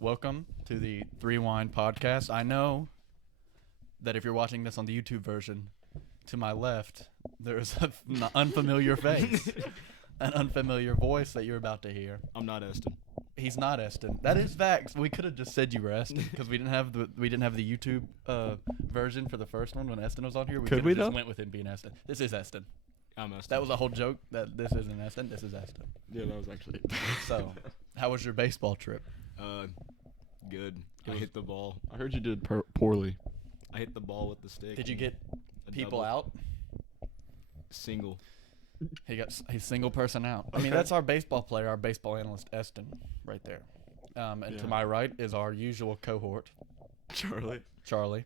Welcome to the Threewind podcast. I know that if you're watching this on the YouTube version, to my left, there's an unfamiliar face, an unfamiliar voice that you're about to hear. I'm not Eston. He's not Eston. That is facts. We could have just said you were Eston because we didn't have the YouTube version for the first one when Eston was on here. Could we just went with him being Eston. This is Eston. I'm Eston. That was a whole joke that this isn't Eston. This is Eston. Yeah, that was actually. So, how was your baseball trip? Good. I hit the ball. I heard you did poorly. I hit the ball with the stick. Did you get A people double. out? Single. He's single person out. I mean, Okay. that's our baseball player, our baseball analyst, Eston, right there. And Yeah. to my right is our usual cohort, Charlie.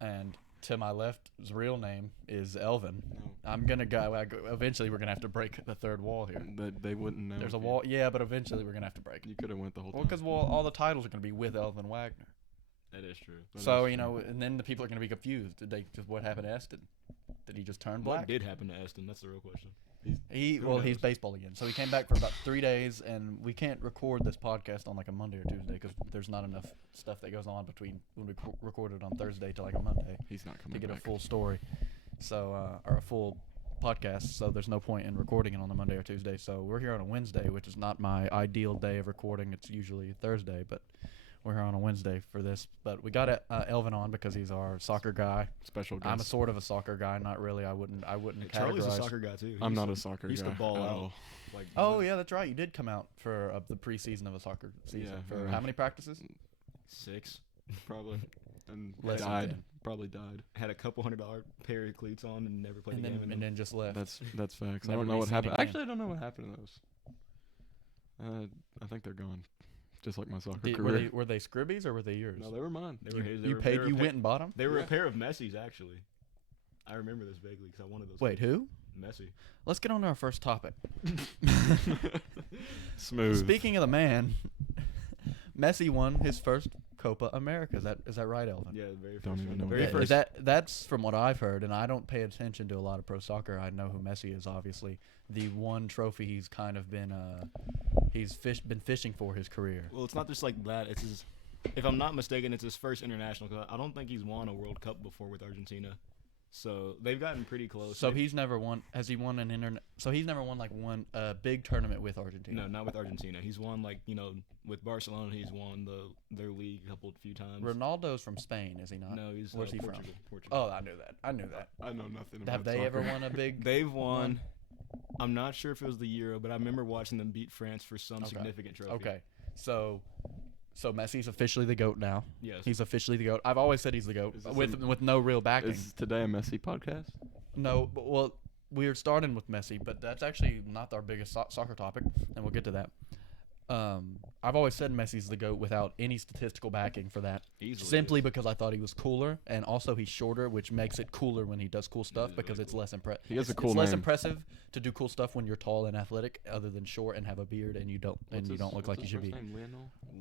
And to my left, his real name is Elvin. No. I'm going to go. Eventually, we're going to have to break the third wall here. They wouldn't know. There's a wall. Yeah, but eventually, we're going to have to break it. You could have went the whole Well, time. because all the titles are going to be with Elvin Wagner. That is true. That So, is you true. know, and then the people are going to be confused. What happened to Eston? Did he just turn black? What did happen to Eston? That's the real question. He's Who knows? baseball again. So he came back for about 3 days, and we can't record this podcast on like a Monday or Tuesday because there's not enough stuff that goes on between when we record it on Thursday to like a Monday He's not to coming get back. a full story. So or a full podcast. So there's no point in recording it on a Monday or Tuesday. So we're here on a Wednesday, which is not my ideal day of recording. It's usually Thursday, but we're here on a Wednesday for this. But we got Elvin on because he's our soccer guy. Special guest. I'm a sort of a soccer guy, not really. I wouldn't categorize. Charlie's a soccer guy too. I'm not a soccer He used guy. to ball at out. all. Like, Oh yeah, that's right. You did come out for the preseason of a soccer season. Yeah, For yeah. how many practices? 6. Probably. And Less than died. 10. Probably died. Had a couple $100 pair of cleats on and never played And a game. then, and then just left. That's facts. I Never don't know what racing happened. again. Actually, I don't know what happened to those. I think they're gone. Just like my soccer Were career. they Scribbies or were they yours? No, they were mine. They were his. You went and bought them? They were Yeah. a pair of Messi's actually. I remember this vaguely because I wanted those. Wait, who? Messi. Let's get on to our first topic. Smooth. Speaking of the man, Messi won his first Copa America. Is that right, Elvin? Yeah, the very first Don't even one. know The what very that is. first. That's from what I've heard, and I don't pay attention to a lot of pro soccer. I know who Messi is, obviously. The one trophy he's kind of been been fishing for his career. Well, it's not just like that. It's his. If I'm not mistaken, it's his first international. Cause I don't think he's won a World Cup before with Argentina. So they've gotten pretty close. So he's never won. Has he won an internet? So he's never won like one big tournament with Argentina. No, not with Argentina. He's won with Barcelona. He's won their league a few times. Ronaldo's from Spain, is he not? No, he's Where's he from? Portugal. Oh, I knew that. I knew that. I know nothing about Have they soccer. ever won a big? They've won. I'm not sure if it was the Euro, but I remember watching them beat France for some Okay. significant trophy. Okay, so Messi's officially the GOAT now. Yes. He's officially the GOAT. I've always said he's the GOAT Is this with no real backing. Is today a Messi podcast? No, but, well, we're starting with Messi, but that's actually not our biggest soccer topic, and we'll get to that. I've always said Messi's the GOAT without any statistical backing for that. Easily Simply is. because I thought he was cooler, and also he's shorter, which makes it cooler when he does cool stuff is because really it's less impressive. He has a cool It's less name. impressive to do cool stuff when you're tall and athletic, other than short and have a beard and you don't look like you should be.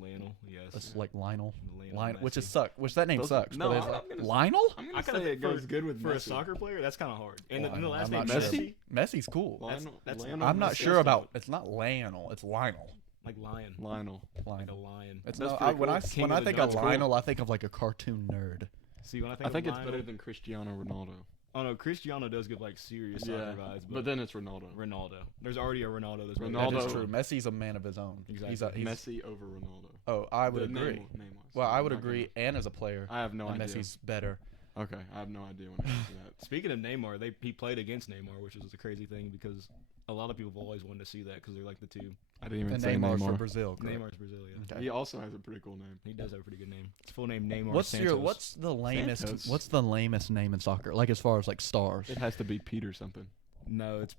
Lionel, yes. It's like Lionel, Lionel which is Messi. Which that name Those- sucks. no, but it's I'm like, gonna- Lionel? I'm I gonna kinda say it goes for- good with For a Messi. soccer player, that's kind of hard. And Well, the last I'm name not sure. Messi, Messi's cool. That's Lionel I'm not Messi. sure about. It's not Lionel. It's Lionel. like lion, Lionel. like a Lionel. lion. It's That's no, pretty when cool. I King when of I the think Dots. of Lionel, I think of like a cartoon nerd. See, when I I think it's Lionel, better than Cristiano Ronaldo. Oh no, Cristiano does give like serious soccer vibes, but then it's Ronaldo. Ronaldo. There's already a Ronaldo. That's Ronaldo- That is true. Messi's a man of his own. Exactly. He's Messi over Ronaldo. oh, I would The agree. name-wise. Well, I would I'm not agree, and as a player, I have no and idea. Messi's better. Okay, I have no idea when it comes to that. Speaking of Neymar, he played against Neymar, which is a crazy thing because a lot of people have always wanted to see that because they're like the two. I didn't even And say Neymar's for Neymar. Brazil. Correct? Neymar's Brazilian. Okay. He also has a pretty cool name. He does have a pretty good name. His full name Neymar What's Santos. Santos. the lamest name in soccer? Like as far as like stars. It has to be Pete or something. No, it's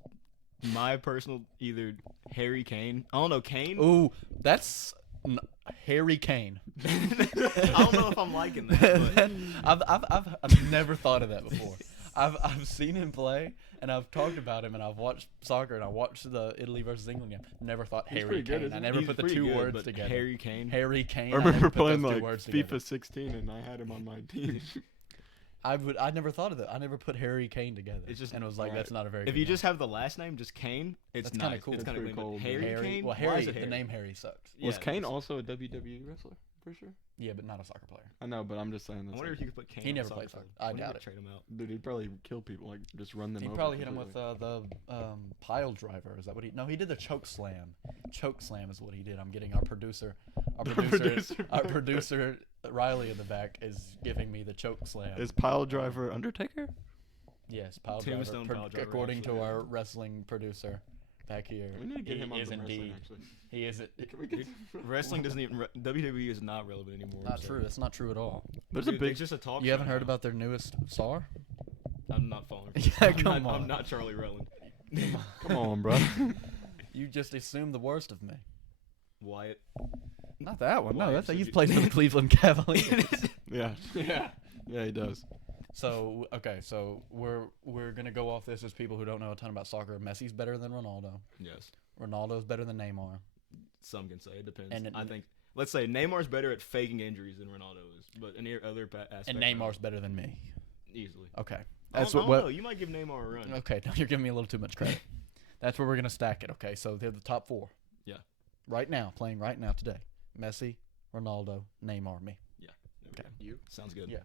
my personal either Harry Kane. I don't know Kane. Ooh, that's Harry Kane. I don't know if I'm liking that. But I've never thought of that before. I've seen him play, and I've talked about him, and I've watched soccer, and I watched the Italy versus England game. Never thought He's Harry pretty good, Kane. isn't I he? never he's put the pretty two good, words but together. Harry Kane. Harry Kane. I remember never put those playing two like words together. FIFA 16 and I had him on my team. I never thought of that. I never put Harry Kane together. It's just and it was like right. that's not a very. If good you name. just have the last name, just Kane, it's That's nice. kinda cool. It's It's kind of pretty cool. cool. Harry Kane. Well, Why Harry, is it the Harry? name Harry sucks. Yeah, Was Kane it's- also a WWE wrestler? For sure. Yeah, but not a soccer player. I know, but I'm just saying. I That's wonder like, if you could put Kane. He on never the played soccer soccer. field. I Wonder if doubt you it. could Trade him out. dude, he'd probably kill people, like just run them He over. probably hit him with completely. the pile driver. Is that what he? No, he did the choke slam. Choke slam is what he did. I'm getting our producer Riley in the back is giving me the choke slam. Is pile driver Undertaker? Yes, pile Tombstone driver. pile driver, According to actually. our wrestling producer back here, We need to get he him on is the wrestling. indeed. Actually, He is. can we get? Wrestling doesn't even. WWE is not relevant anymore. Not so- true. That's not true at all. There's a Dude, big. It's just a talk. You show haven't heard now. about their newest SAR? I'm not following. Yeah, come on. I'm not Charlie Rowland. Come on, bro. You just assumed the worst of me. Wyatt. Not that one. No, Why? that's So he's you- played for the Cleveland Cavaliers. Yeah. Yeah, he does. So okay, so we're gonna go off this as people who don't know a ton about soccer. Messi's better than Ronaldo. Yes. Ronaldo's better than Neymar. Some can say it depends. And I think. Let's say Neymar's better at faking injuries than Ronaldo is, but in the other aspects. And Neymar's better than me. easily. Okay. That's That's I don't what. know. You might give Neymar a run. Okay, now you're giving me a little too much credit. That's where we're gonna stack it. Okay, so they're the top four. Yeah. Right now, playing right now today. Messi, Ronaldo, Neymar, me. There we Okay. go. You? Sounds good. Yeah.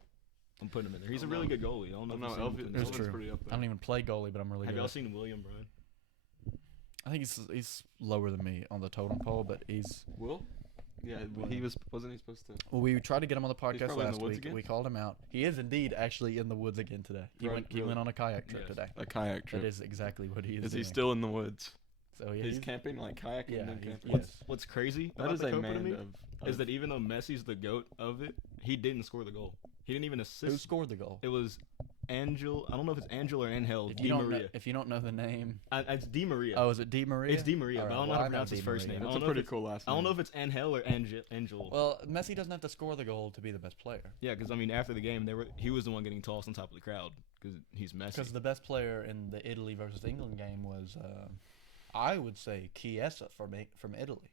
I'm putting him in there. He's I a don't really know. good goalie. I don't know. Oh, if no, you've seen him Elvin, in That's Elvin's true. pretty up I there. don't even play goalie, but I'm really Have good. y'all at it. seen William Bryan? I think he's lower than me on the totem pole, but he's. Will? Yeah, he wasn't he supposed to? Well, we tried to get him on the podcast probably in the last woods week. again? We called him out. He is indeed actually in the woods again today. He Right, went. He really? went on a kayak trip Yes. today. A kayak trip. That is exactly what he is. Is he doing. still in the woods? So yeah, He's camping, like kayaking Yeah, and he's- camping. yes. What's crazy That about is the a Copa to man me of. is that even though Messi's the GOAT of it, he didn't score the goal. He didn't even Who assist. scored the goal? It was Angel. I don't know if it's Angel or Angel If Di you don't know, Maria. if you don't know the name, It's Di Maria. oh, is it Di Maria? It's Di Maria, All but I right, don't know well, how to know pronounce his Di first Maria. name. That's I a don't know if pretty it's- cool last I name. don't know if it's Angel or Angel. Well, Messi doesn't have to score the goal to be the best player. Yeah, because I mean, after the game, he was the one getting tossed on top of the crowd because he's Messi. Because the best player in the Italy versus England game was, I would say, Chiesa from Italy,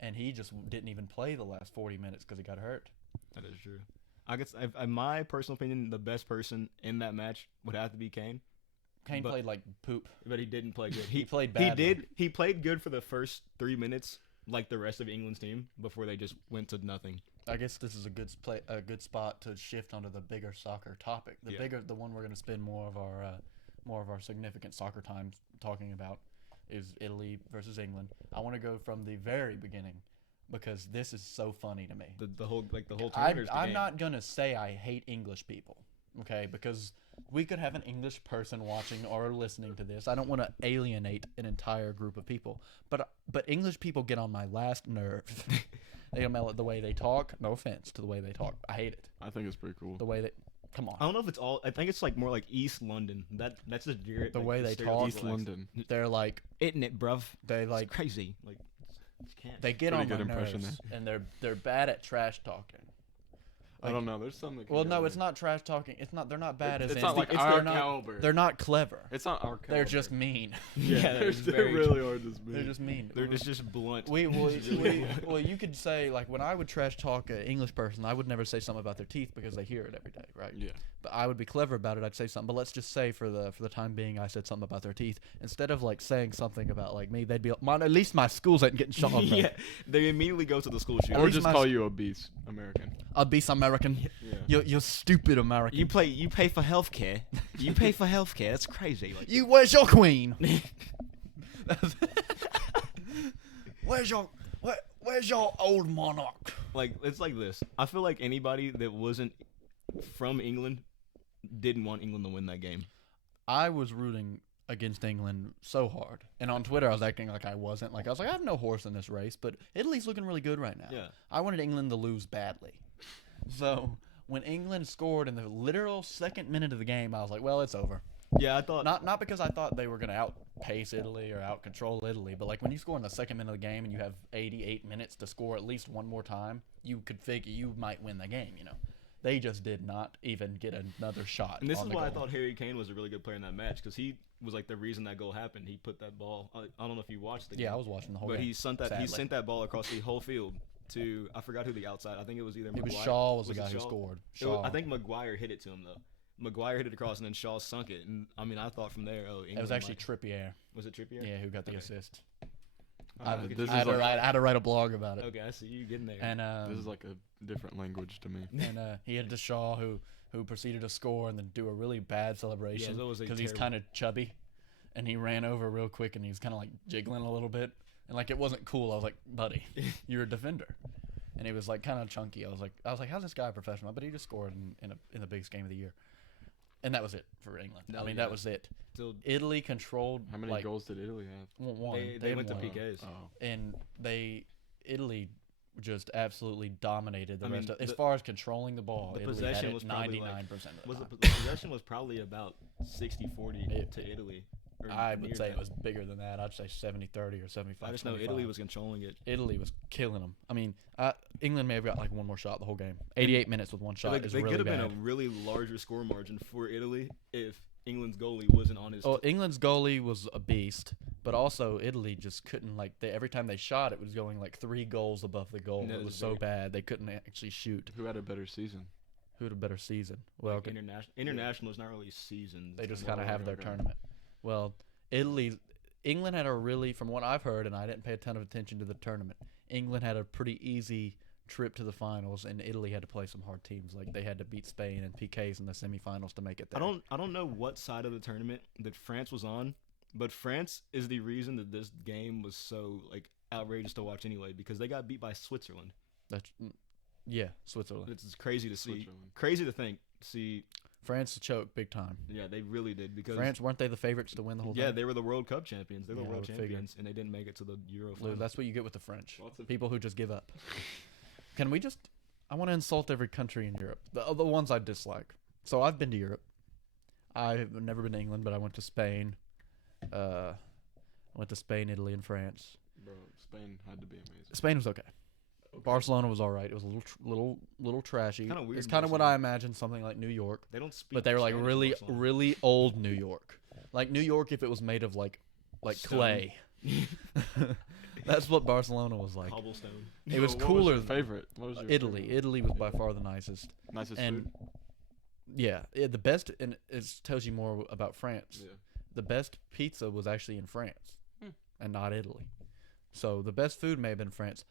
and he just didn't even play the last 40 minutes because he got hurt. That is true. I guess, in my personal opinion, the best person in that match would have to be Kane, Kane But- played like poop. but he didn't play good. He played He badly. did. He played good for the first 3 minutes, like the rest of England's team, before they just went to nothing. I guess this is a good spot to shift onto the bigger soccer topic. The one we're going to spend more of our significant soccer time talking about is Italy versus England. I want to go from the very beginning because this is so funny to me. The whole tournament. I'm not gonna say I hate English people, okay? Because we could have an English person watching or listening to this. I don't want to alienate an entire group of people, but English people get on my last nerve. They don't the way they talk. No offense to the way they talk. I hate it. I think it's pretty cool. The way that, come I on, don't know if it's all. I think it's like more like East London. That's just The way they talk. East London. they're like Isn't it, bruv? they Like like crazy. Like can't. they get Pretty on my good impression nerves, and they're bad at trash talking. I don't know. There's some that. can Well, go no, there. it's not trash talking. It's not. They're not bad as It's in. not like it's, our they're not. caliber. They're not clever. It's not our. Caliber. They're just mean. Yeah, they're, it's they very really are just mean. They're just mean. They're just blunt. Well, you could say like when I would trash talk an English person, I would never say something about their teeth because they hear it every day, right? Yeah. But I would be clever about it. I'd say something. But let's just say for the time being, I said something about their teeth instead of like saying something about like me. They'd be like, at least my schools ain't getting shot. Yeah, they immediately go to the school shooter. At Or least just my call s- you obese American. Obese American. Yeah. You're stupid American. You pay for healthcare. You pay for healthcare. That's crazy. Like, Where's your queen? Where's your old monarch? like it's like this. I feel like anybody that wasn't from England didn't want England to win that game. I was rooting against England so hard, and on Twitter I was acting like I wasn't. Like I was like, I have no horse in this race, but Italy's looking really good right now. Yeah. I wanted England to lose badly. So when England scored in the literal second minute of the game, I was like, well, it's over. Yeah, I thought. Not because I thought they were going to outpace Italy or outcontrol Italy, but like when you score in the second minute of the game and you have 88 minutes to score at least one more time, you could figure you might win the game, you know. They just did not even get another shot. And this on is the why I goal. thought Harry Kane was a really good player in that match because he was like the reason that goal happened. He put that ball. I don't know if you watched the game. Yeah, I was watching the whole But game. he sent that. sadly. He sent that ball across the whole field to. I forgot who the outside. I think it was either. It was Maguire. Shaw was the it guy who Shaw? scored. It was- Shaw. I think Maguire hit it to him though. McGuire hit it across, and then Shaw sunk it. And I mean, I thought from there, England It was actually Trippier. Was it Trippier? Yeah, who got the Okay. assist. Uh, I this had is to like, write. I had to write a blog about it. Okay, I see you getting there. And this is like a different language to me. and he had to Shaw who proceeded to score and then do a really bad celebration that was a because he's terrible- kind of chubby, and he ran over real quick and he was kind of like jiggling a little bit, and like it wasn't cool. I was like, buddy, you're a defender, and he was like kind of chunky. I was like, how's this guy a professional? But he just scored in the biggest game of the year, and that was it for England. No, I mean, yeah. that was it. Still, Italy controlled. How many like, goals did Italy have? One. they had went to one. PKs. Oh, And Italy just absolutely dominated the I mean, rest of as the- far as controlling the ball. the Italy possession had it was probably, like, 99% of the Was time. the possession was probably about 60-40 to Italy. Or I near would say that. it was bigger than that. I'd say 70-30 or 75-25. I just know Italy was controlling it. Italy was killing them. I mean, England may have got like one more shot the whole game. 88 minutes with one shot is They really could have bad. been a really larger score margin for Italy if England's goalie wasn't on his. Oh, England's goalie was a beast, but also Italy just couldn't every time they shot, it was going like 3 goals above the goal. That It is was so very- bad they couldn't actually shoot. who had a better season? Who had a better season? Well, like international is not really seasoned. they just Well, kind of have their okay. tournament. Well, England had a really, from what I've heard, and I didn't pay a ton of attention to the tournament, England had a pretty easy trip to the finals, and Italy had to play some hard teams. Like they had to beat Spain and PKs in the semifinals to make it there. I don't know what side of the tournament that France was on, but France is the reason that this game was so like outrageous to watch anyway, because they got beat by Switzerland. Yeah, Switzerland. It's crazy to see. Switzerland. Crazy to think. See, France choked big time. yeah, they really did because France, weren't they the favorites to win the whole yeah, thing? they were the World Cup champions. They were Yeah, I world would figure. champions, and they didn't make it to the Euro Lou, final. that's what you get with the French. Lots of People who just give up. Can we just... I want to insult every country in Europe. The ones I dislike. So I've been to Europe. I've never been to England, but I went to Spain. I went to Spain, Italy, and France. Bro, Spain had to be amazing. Spain was okay. Barcelona was all right. It was a little trashy. Kinda weird, It's kind of what Barcelona. I imagined, something like New York. They don't speak. But they were like Spanish in really, Barcelona. really old New York. Like New York if it was made of like Stone. clay. That's what Barcelona was like. Cobblestone. It was What cooler your than favorite? What was your Italy. favorite? Italy was by far the nicest. Nicest And food? yeah, the best, and it tells you more about France. Yeah. The best pizza was actually in France Hmm. and not Italy. So the best food may have been France,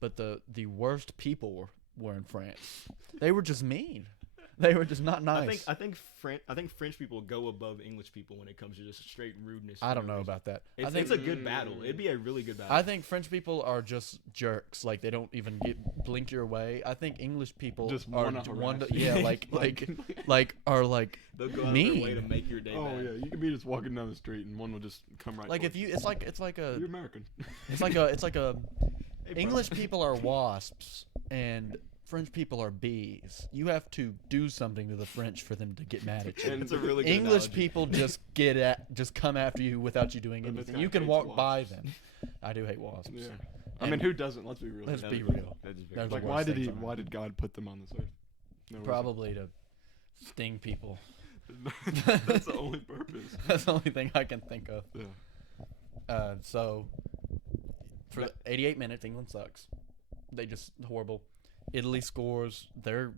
but the worst people were in France. They were just mean. They were just not nice. I think French people go above English people when it comes to just straight rudeness. I for don't no know reason. about that. It's, I think it's a good battle. It'd be a really good battle. I think French people are just jerks. Like they don't even blink your way. I think English people Just are wanna harass you. yeah, like are like They'll go out of mean. their way to make your day Oh bad. yeah, you could be just walking down the street and one will just come right. like if towards you it's like a You're American. it's like a Hey, bro. English people are wasps and French people are bees. You have to do something to the French for them to get mad at you. It's a really good English analogy. people just come after you without you doing But this anything. guy You can hates walk by wasps. them. I do hate wasps. Yeah. I And mean, who doesn't? Let's be real. let's here. be real. That is very There's Like, the why worst did things on Why earth. did God put them on this earth? No reason. Probably to sting people. That's the only purpose. That's the only thing I can think of. Yeah. So for 88 minutes, England sucks. They just horrible. Italy scores. Their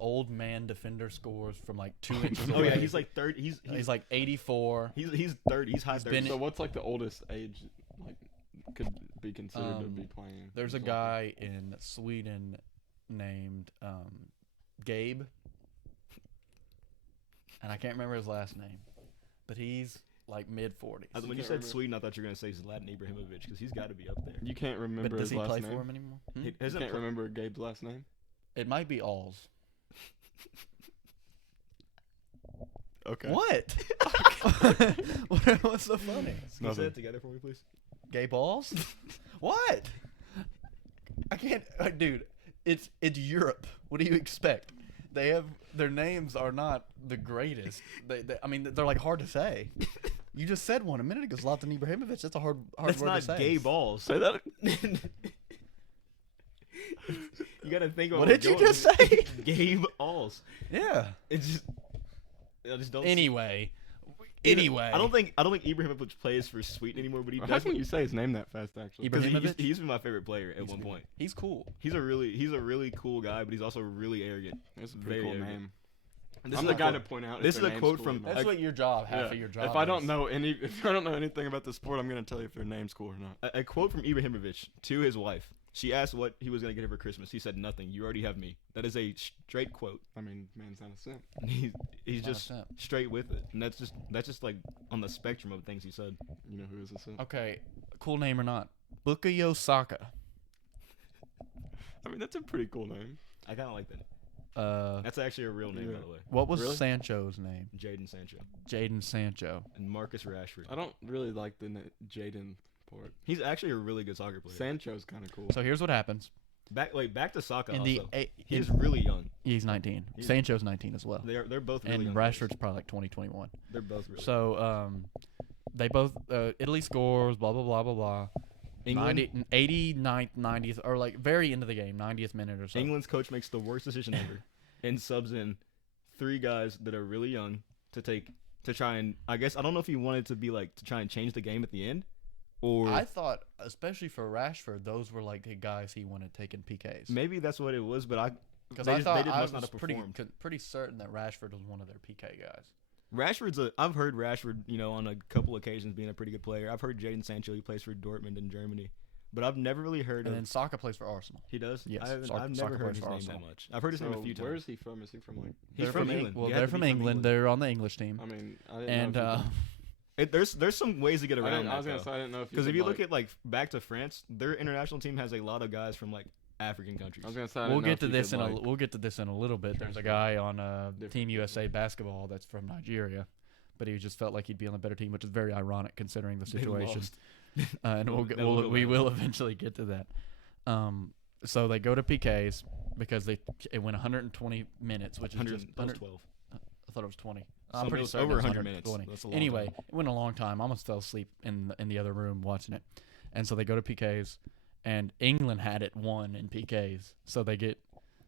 old man defender scores from like 2 inches Oh away. yeah, he's like 30. He's like 84. He's 30. He's high He's 30. been- So what's like the oldest age like could be considered to be playing? There's a soccer? guy in Sweden named Gabe, and I can't remember his last name, but he's like mid-40s. When you can't said remember- Sweden, I thought you were gonna say Zlatan Ibrahimovic because he's got to be up there. You can't remember But does his he last play name. for him anymore? He You doesn't can't play- remember Gabe's last name? It might be Alls. Okay. What? What's so funny? Can you say Nothing. that together for me, please? Gay balls? What? I can't, dude. It's Europe. What do you expect? They have their names are not the greatest. I mean, they're like hard to say. You just said one a minute ago, Zlatan Ibrahimovic. That's a hard That's word not to say. gay balls. Say that. You gotta think about What did you going just with it. say? Gay balls. Yeah. It's just. I just don't. Anyway. I don't think Ibrahimovic plays for Sweden anymore, but he How does. can you say his name that fast? Actually, Ibra- Because Ibrahimovic? he used to be my favorite player at He's one good. point. He's cool. He's a really cool guy, but he's also really arrogant. it's a pretty very cool arrogant. name. And I'm the guy to point out. This if is their a name's quote cool or from- not. That's what your job, half Yeah. of your job. If I don't is. know anything about the sport, I'm gonna tell you if their name's cool or not. A quote from Ibrahimovic to his wife. She asked what he was gonna get her for Christmas. He said nothing. You already have me. That is a straight quote. I mean, man's not a simp. He's Not a just simp. straight with it, and that's just like on the spectrum of things he said. You know who is a simp? Okay, cool name or not? Bukayo Saka. I mean, that's a pretty cool name. I kind of like that. That's actually a real name, Yeah. by the way. What was Really? Sancho's name? Jaden Sancho Jaden Sancho. and Marcus Rashford. I don't really like the Jaden part. He's actually a really good soccer player. Sancho's kind of cool. So here's what happens. Back to Saka. In Also. the He's really young. he's 19. He's- Sancho's 19 as well. They're both really And young. Rashford's probably like 2021. They're both really. So they both Italy scores blah blah blah blah blah. England, 89th, 90th, or like very into the game, 90th minute or so. England's coach makes the worst decision ever, and subs in 3 guys that are really young to try and I guess I don't know if he wanted to be like to try and change the game at the end, or I thought, especially for Rashford, those were like the guys he wanted taking PKs. maybe that's what it was. But Because they I just- thought they I must was not have pretty performed. pretty certain that Rashford was one of their PK guys. I've heard Rashford, on a couple occasions being a pretty good player. I've heard Jadon Sancho, he plays for Dortmund in Germany, but I've never really heard And of. then Saka plays for Arsenal. He does. Yes, I've Saka never heard plays his for name Arsenal. that much. I've heard his name a few times. Where is he from? Is he from like? He's They're from England. Well, You they're have to from be England. They're on the English team. I mean, I didn't And know. There's some ways to get around I was that. gonna say I didn't know if Because if you look at like back to France, their international team has a lot of guys from like African countries. I was gonna say I we'll didn't know get if to you this could, in like, we'll get to this in a little bit. There's a guy on Team USA basketball that's from Nigeria, but he just felt like he'd be on a better team, which is very ironic considering the They situation. lost. And we will eventually get to that. So they go to PKs because it went 120 minutes, which is 100, just that was 100. 12. I thought it was 20. So I'm it pretty was certain over it was 100 minutes. 120. That's a long Anyway, time. it went a long time. I almost fell asleep in the other room watching it. And so they go to PKs, and England had it won in PKs. So they get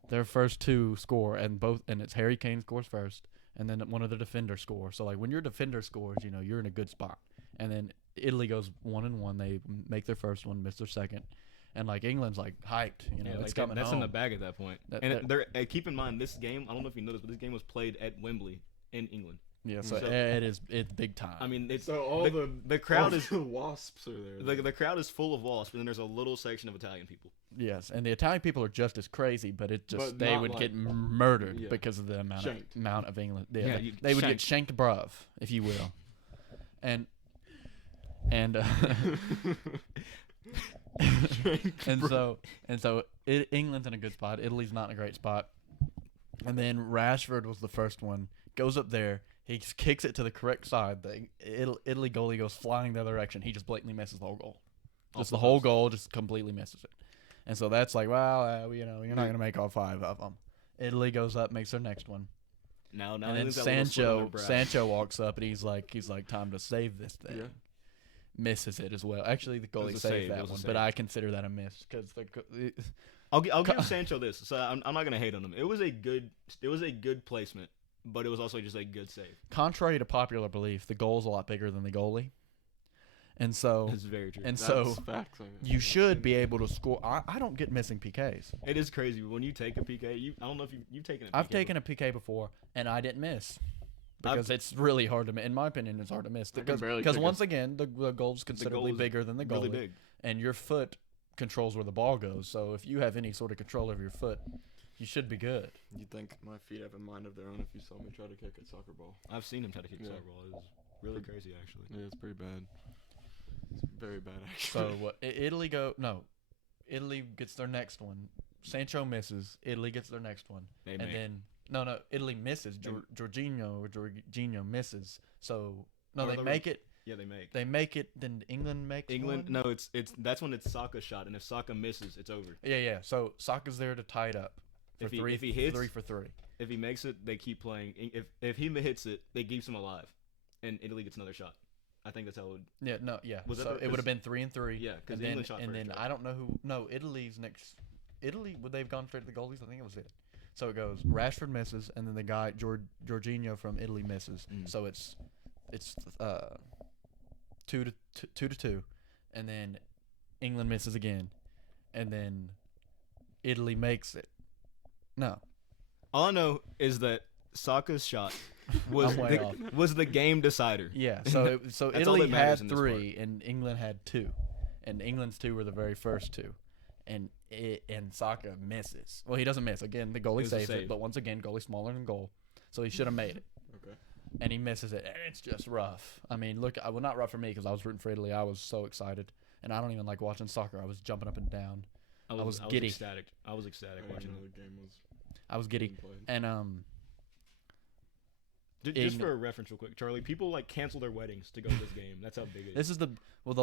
their first 2 score, and it's Harry Kane scores first, and then one of the defenders scores. So like when your defender scores, you're in a good spot. And then Italy goes 1-1. They make their first one, miss their second. And like England's like hyped, Yeah, it's like coming that's home. in the bag at that point. And keep in mind this game. I don't know if you know this, but this game was played at Wembley in England. Yeah, so So- it's big time. I mean, it's So all the crowd is wasps are there. the crowd is full of wasps, and then there's a little section of Italian people. Yes, and the Italian people are just as crazy, but But they not would like- get murdered yeah. because of the Shanked. amount of England. Yeah, Yeah, they would get shanked, bruv, if you will. And England's in a good spot. Italy's not in a great spot. And then Rashford was the first one. Goes up there. He kicks it to the correct side. The Italy goalie goes flying the other direction. He just blatantly misses the whole goal. Just the whole goal, just completely misses it. And so that's like, well, you're not going to make all 5 of them. Italy goes up, makes their next one. Now, And then England's got a little sweat on their brow. Sancho walks up and he's like, time to save this thing. Yeah. Misses it as well. Actually, the goalie a saved save. It that was a one, save. but I consider that a miss because I'll give Sancho this. So I'm not gonna hate on him. It was a good placement, but it was also just a good save. contrary to popular belief, the goal's a lot bigger than the goalie, and so It's very true. and That's so facts. I mean, you should be able to score. I don't get missing PKs. It is crazy when you take a PK. I don't know if you've taken a PK. I've taken a PK before and I didn't miss. Because it's really hard to miss. In my opinion, it's hard to miss. I can barely Because kick once again, the goal's considerably is bigger than the goalie. really big. And your foot controls where the ball goes. So if you have any sort of control over your foot, you should be good. you think my feet have a mind of their own if you saw me try to kick a soccer ball? I've seen him try to kick a Yeah. soccer ball. It was really crazy, actually. Yeah, it's pretty bad. It's very bad, actually. So what? Italy gets their next one. Sancho misses. Italy gets their next one. They and make. then Italy misses. Jorginho misses. So no, Or they the- make it. Yeah, they make. They make it. Then England makes England, one? no, it's that's when it's Saka's shot, and if Saka misses, it's over. Yeah. So Saka's there to tie it up. For If he- three, if he hits- 3 for 3. If he makes it, they keep playing. If he hits it, they keeps him alive, and Italy gets another shot. I think that's how it would. Yeah. Was that So the- it would have 'cause- been 3 and 3. Yeah, 'cause and England then shot and first, then right? I don't know who. No, Italy's next. Italy would they have gone straight to the goalies? I think it was it. So it goes. Rashford misses, and then the guy Jorginho from Italy misses. Mm. So it's 2-2, and then England misses again, and then Italy makes it. No, All I know is that Saka's shot was I'm way off. was the game decider. Yeah, so That's all Italy that matters had in this 3 and England had 2, and England's 2 were the very first 2, and Saka misses. Well, he doesn't miss again. The goalie It was a saves it, save. but once again, goalie smaller than goal, so he should have made it. Okay. And he misses it, and it's just rough. I mean, look, well, not rough for me because I was rooting for Italy. I was so excited, and I don't even like watching soccer. I was jumping up and down. I was giddy. Ecstatic. I was ecstatic I watching didn't know it. the game was I was giddy, being played. and Just for a reference, real quick, Charlie. People like cancel their weddings to go to this game. That's how big it is. this is the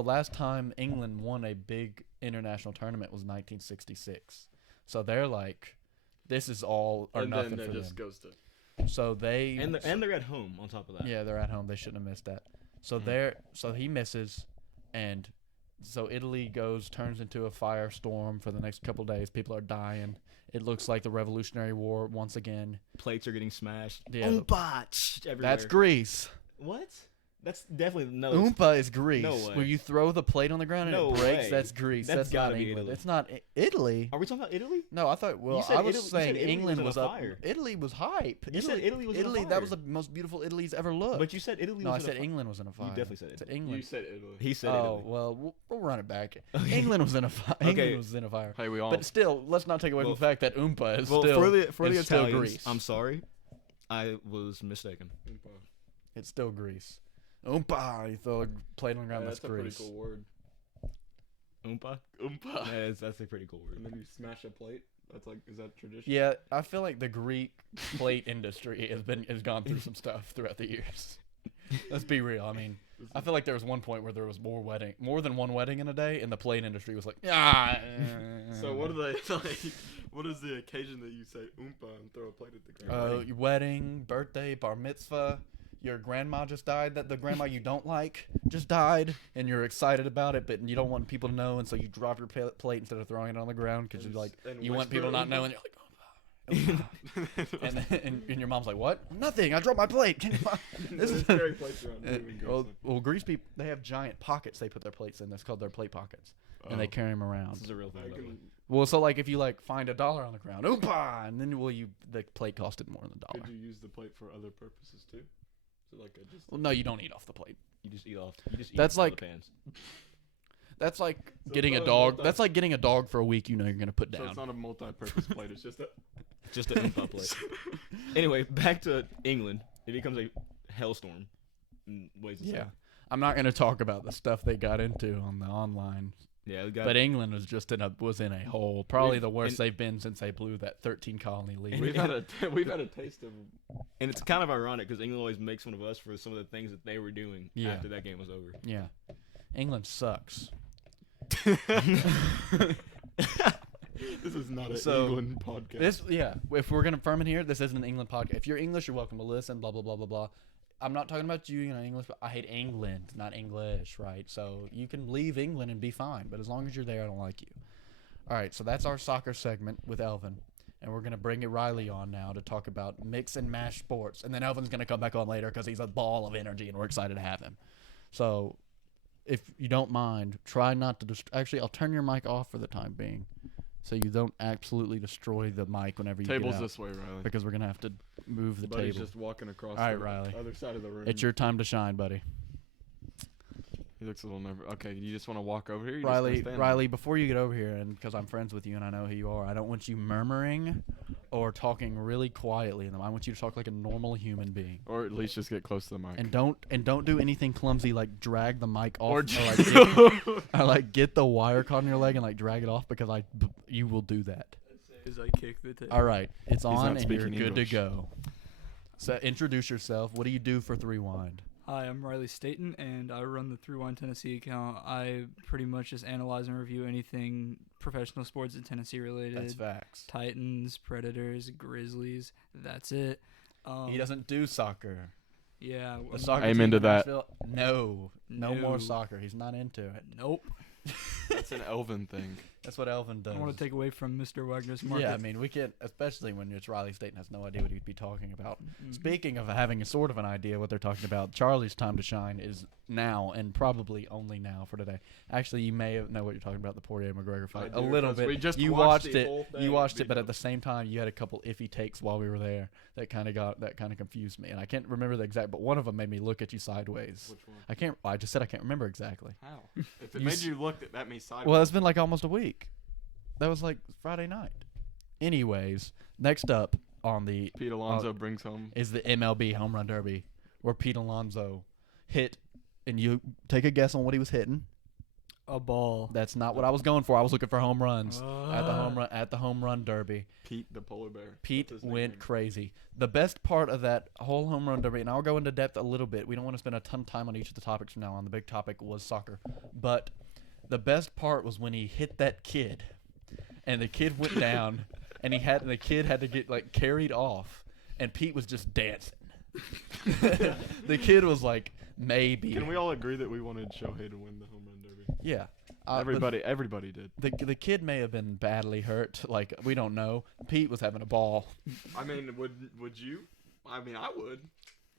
last time England won a big international tournament was 1966. So they're like, this is all or and nothing then for it just them. goes to. So they and they're at home on top of that. yeah, they're at home. They shouldn't have missed that. So so he misses, and so Italy turns into a firestorm for the next couple days. People are dying. It looks like the Revolutionary War once again. Plates are getting smashed. Yeah, everywhere. that's Greece. What? That's definitely no. Oompa is Greece. No way. Where you throw the plate on the ground and No it breaks, way. that's Greece. That's That's gotta not be England. Italy. It's not Italy. Are we talking about Italy? No, I thought. Well, You said I was Italy- you saying said Italy England was was on up. fire. Italy was hype. You said Italy was on Italy. fire. That was the most beautiful Italy's ever looked. But you said Italy no, I was said in a England was in a fire. You definitely said I it. said You England. said Italy. He said Oh Italy. well, we'll run it back. England was in a fire. Okay. England was in a fire. Hey, we all. But still, let's not take away Well- from the fact that Oompa is Well, still for the it's still Italians, Greece. I'm sorry, I was mistaken. It's still Greece. Oompa, you throw a plate on the ground. That's that's a Greece. pretty cool word. Oompa. Oompa. Yeah, that's a pretty cool And word. then you smash a plate. That's like, is that tradition? Yeah, I feel like the Greek plate industry has gone through some stuff throughout the years. Let's be real. I mean, I feel like there was one point where there was more than one wedding in a day, and the plate industry was like, So what are they like? What is the occasion that you say oompa and throw a plate at the ground? Your wedding, birthday, bar mitzvah. Your grandma just died. That the grandma you don't like just died, and you're excited about it, but you don't want people to know, and so you drop your plate instead of throwing it on the ground because you like And you want whisper people not oompa. knowing. You're like, and your mom's like, "What? Nothing. I dropped my plate. Can you this is carry plates around. moving well, Greece. well, Greece people they have giant pockets they put their plates in. That's called their plate pockets, and they Oh. carry them This around. is a real thing. I by the way. can, Well, so like if you like find $1 on the ground, oompa, and then the plate costed more than $1. could you use the plate for other purposes too? So like a just. Well, no, you don't eat off the plate. You just eat off. You just eat That's out of like- the pans. That's like So getting it's a not a dog. multi- That's like getting a dog for a week. You know you're gonna put So down. it's not a multi-purpose plate. It's just a. Just an Oompa plate. Anyway, back to England. It becomes a hellstorm. In ways to say. Yeah, I'm not gonna talk about the stuff they got into on the online. Yeah. We got, But England was in a hole. Probably We've- the worst and- they've been since they blew that 13 colony lead. We've had a taste of. and it's kind of ironic because England always makes fun of us for some of the things that they were doing Yeah. after that game was over. Yeah, England sucks. This is not an So, England podcast. If we're gonna firm in here, this isn't an England podcast. If you're English, you're welcome to listen. Blah blah blah blah blah. I'm not talking about you, English, but I hate England, not English, right? So you can leave England and be fine, but as long as you're there, I don't like you. All right, so that's our soccer segment with Elvin, and we're gonna bring Riley on now to talk about mix and mash sports, and then Elvin's gonna come back on later because he's a ball of energy, and we're excited to have him. So, if you don't mind, try not to actually, I'll turn your mic off for the time being, so you don't absolutely destroy the mic whenever you Table's get out, this way, Riley. because we're gonna have to move the Buddy's table. just walking across All right, the Riley. other side of the room. It's your time to shine, buddy. He looks a little nervous. Okay, you just want to walk over here? You just gonna Riley, stand Riley, before you get over here, and because I'm friends with you and I know who you are, I don't want you murmuring or talking really quietly in them. I want you to talk like a normal human being, there? Or at least just get close to the mic. and don't do anything clumsy like drag the mic off Or like get the wire caught in your leg and like drag it off because you will do that. As I kick the table. All right, it's not on and you're speaking good English. to go. So introduce yourself. What do you do for Threewind? Hi, I'm Riley Staton, and I run the Threewind Tennessee account. I pretty much just analyze and review anything professional sports and Tennessee related. That's facts. Titans, Predators, Grizzlies. That's it. He doesn't do soccer. Yeah. The soccer Amen team to in that. Nashville? No more No. soccer. He's not into it. Nope. That's an Elvin thing. That's what Elvin does. I want to take away from Mr. Wagner's market. Yeah, I mean, we can't, especially when it's Riley Staton has no idea what he'd be talking about. Mhm. Speaking of having a sort of an idea what they're talking about, Charlie's time to shine is now, and probably only now for today. Actually, you may know what you're talking about, the Poirier McGregor fight. I A do, little 'cause bit. we just You watched watched the it. whole thing. You watched it, but We at the same time, you had a couple iffy takes while we were there that kind of confused me, and I can't remember the exact. But one of them made me look at you sideways. Which one? I just said I can't remember exactly. How? If it You made s- you look at me sideways. Well, it's been like almost a week. That was like Friday night. Anyways, next up on the Pete Alonso brings home. is the MLB Home Run Derby, where Pete Alonso hit, and you take a guess on what he was hitting. A ball. That's not what I was going for. I was looking for home runs at the Ah. home run derby. Pete the polar bear. Pete That's his went nickname. crazy. The best part of that whole home run derby, and I'll go into depth a little bit. We don't want to spend a ton of time on each of the topics from now on. The big topic was soccer, but the best part was when he hit that kid, and the kid went down, and the kid had to get like carried off, and Pete was just dancing. The kid was like, maybe. Can we all agree that we wanted Shohei to win the home run derby? Yeah. Everybody did. The kid may have been badly hurt. Like, we don't know. Pete was having a ball. I mean, would you? I mean, I would.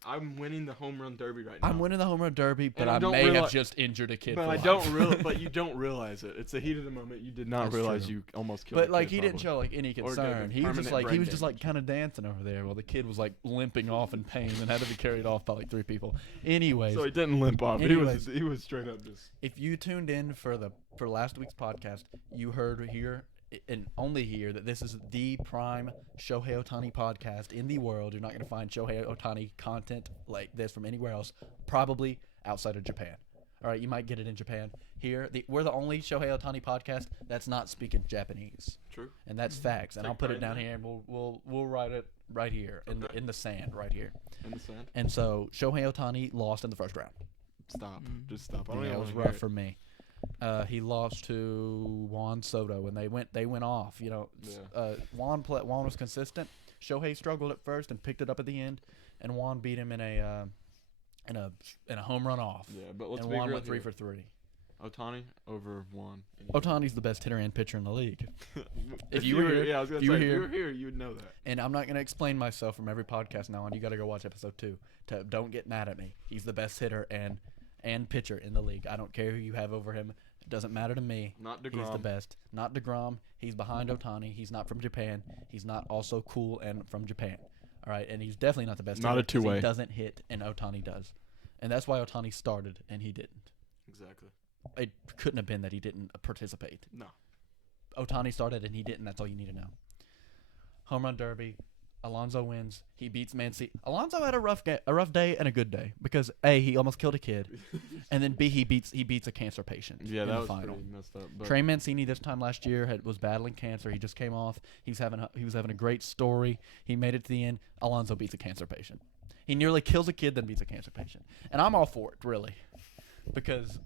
I'm winning the home run derby right now. I'm winning the home run derby, but And I I don't may have reali- just injured a kid. But for I life. don't but you don't realize it. It's the heat of the moment. You did not That's realize true. you almost killed. But a like kid, he didn't probably. show like any Or get concern. He was just permanent like brain damage. kind of dancing over there while the kid was like limping off in pain and had to be carried off by like 3 people. Anyways, So he didn't limp off. Anyways. He was straight up just. if you tuned in for last week's podcast, you heard here and only here that this is the prime Shohei Ohtani podcast in the world. You're not going to find Shohei Ohtani content like this from anywhere else, probably outside of Japan. All right, you might get it in Japan. Here, we're the only Shohei Ohtani podcast that's not speaking Japanese, True. and that's facts. And Take I'll put it pride down in here, and we'll write it right here Okay. in the sand right here. In the sand. And so Shohei Ohtani lost in the first round. Stop. Mm. Just stop. I don't Yeah, even it was wanna rough hear for me. He lost to Juan Soto, and they went off. You know, Yeah. Juan was consistent. Shohei struggled at first and picked it up at the end, and Juan beat him in a home run off. Yeah, but let's And be Juan real went 3 here. for 3. Ohtani over Juan. Ohtani's the best hitter and pitcher in the league. if you were here- yeah, I was gonna if you say, were if you here- were here, you would know that. And I'm not going to explain myself from every podcast now on. You got to go watch episode 2. Don't get mad at me. He's the best hitter and pitcher in the league. I don't care who you have over him. It doesn't matter to me. Not DeGrom. He's the best. Not DeGrom. He's behind Ohtani. He's not from Japan. He's not also cool and from Japan. All right, and he's definitely not the best. Not hitter a 'cause two-way. He doesn't hit, and Ohtani does, and that's why Ohtani started and he didn't. Exactly. It couldn't have been that he didn't participate. No. Ohtani started and he didn't. That's all you need to know. Home run derby. Alonso wins. He beats Messi. Alonso had a rough day and a good day because A, he almost killed a kid, and then B, he beats a cancer patient. Yeah, in that the was final. pretty messed up. But Trey Mancini this time last year was battling cancer. He just came off. He was having a great story. He made it to the end. Alonso beats a cancer patient. He nearly kills a kid, then beats a cancer patient. And I'm all for it, really, because